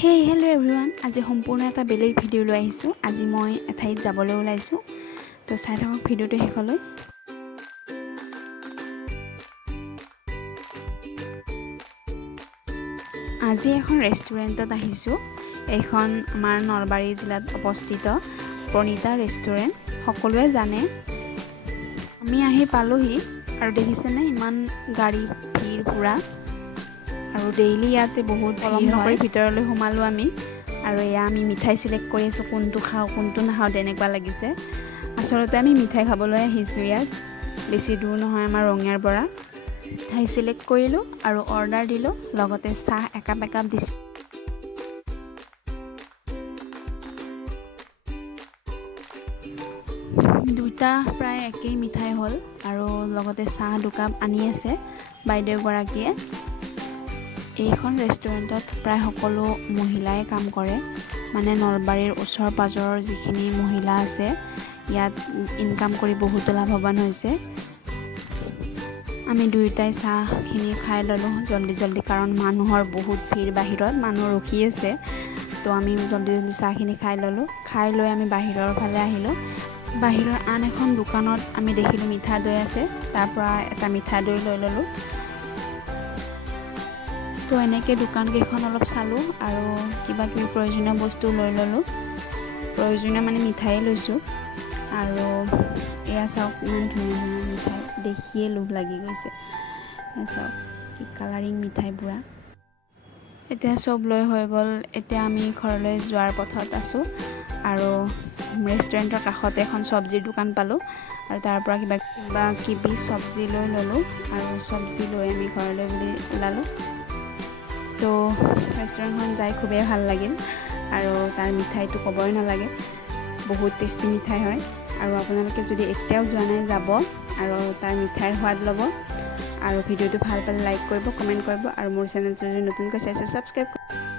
Hello' everyone, আজি সম্পূৰ্ণ এটা বেলেগ ভিডিঅ' লৈ আহিছোঁ। আজি মই এঠাইত যাবলৈ ওলাইছোঁ, তো চাই থাকক ভিডিঅ'টো শেষলৈ। আজি এখন ৰেষ্টুৰেণ্টত আহিছোঁ। এইখন আমাৰ নলবাৰী জিলাত অৱস্থিত প্ৰণীতা ৰেষ্টুৰেণ্ট। সকলোৱে জানে। আমি আহি পালোহি আৰু দেখিছেনে ইমান গাড়ী ভিৰ পুৰা, আৰু ডেইলি ইয়াতে বহুত পলম নকৰি ভিতৰলৈ সোমালোঁ আমি। আৰু এয়া আমি মিঠাই চিলেক্ট কৰি আছোঁ, কোনটো খাওঁ কোনটো নাখাওঁ তেনেকুৱা লাগিছে। আচলতে আমি মিঠাই খাবলৈ আহিছোঁ ইয়াত, বেছি দূৰ নহয় আমাৰ ৰঙিয়াৰ পৰা। মিঠাই চিলেক্ট কৰিলোঁ আৰু অৰ্ডাৰ দিলোঁ, লগতে চাহ একাপ দিছোঁ। দুটা প্ৰায় একেই মিঠাই হ'ল, আৰু লগতে চাহ দুকাপ আনি আছে বাইদেউগৰাকীয়ে। এইখন ৰেষ্টুৰেণ্টত প্ৰায় সকলো মহিলাই কাম কৰে, মানে নলবাৰীৰ ওচৰ পাজৰৰ যিখিনি মহিলা আছে ইয়াত ইনকাম কৰি বহুতো লাভৱান হৈছে। আমি দুয়োটাই চাহখিনি খাই ল'লোঁ জল্দি, কাৰণ মানুহৰ বহুত ভিৰ, বাহিৰত মানুহ ৰখি আছে। তো আমি জল্দি চাহখিনি খাই ল'লোঁ। খাই লৈ আমি বাহিৰৰ ফালে আহিলোঁ। বাহিৰৰ আন এখন দোকানত আমি দেখিলোঁ মিঠা দৈ আছে, তাৰ পৰা এটা মিঠা দৈ লৈ ল'লোঁ। তো এনেকৈ দোকানকেইখন অলপ চালোঁ আৰু কিবা কিবি প্ৰয়োজনীয় বস্তু লৈ ল'লোঁ। প্ৰয়োজনীয় মানে মিঠাই লৈছোঁ। আৰু এয়া চাওক ইমান ধুনীয়া মিঠাই, দেখিয়ে লোভ লাগি গৈছে। এয়া চাওক কি কালাৰিং মিঠাই পুৰা। এতিয়া চব লৈ হৈ গ'ল। এতিয়া আমি ঘৰলৈ যোৱাৰ পথত আছোঁ, আৰু ৰেষ্টুৰেণ্টৰ কাষতে এখন চব্জিৰ দোকান পালোঁ, আৰু তাৰ পৰা কিবা কিবি চব্জি লৈ ল'লোঁ, আৰু চব্জি লৈ আমি ঘৰলৈ বুলি ওলালোঁ। তো ৰেষ্টুৰেণ্টখন যাই খুবেই ভাল লাগিল, আৰু তাৰ মিঠাইটো ক'বই নালাগে, বহুত টেষ্টি মিঠাই হয়। আৰু আপোনালোকে যদি এতিয়াও যোৱা নাই যাব, আৰু তাৰ মিঠাইৰ সোৱাদ ল'ব। আৰু ভিডিঅ'টো ভাল পালে লাইক কৰিব, কমেণ্ট কৰিব, আৰু মোৰ চেনেলটো যদি নতুনকৈ চাইছে ছাবস্ক্ৰাইব কৰিব।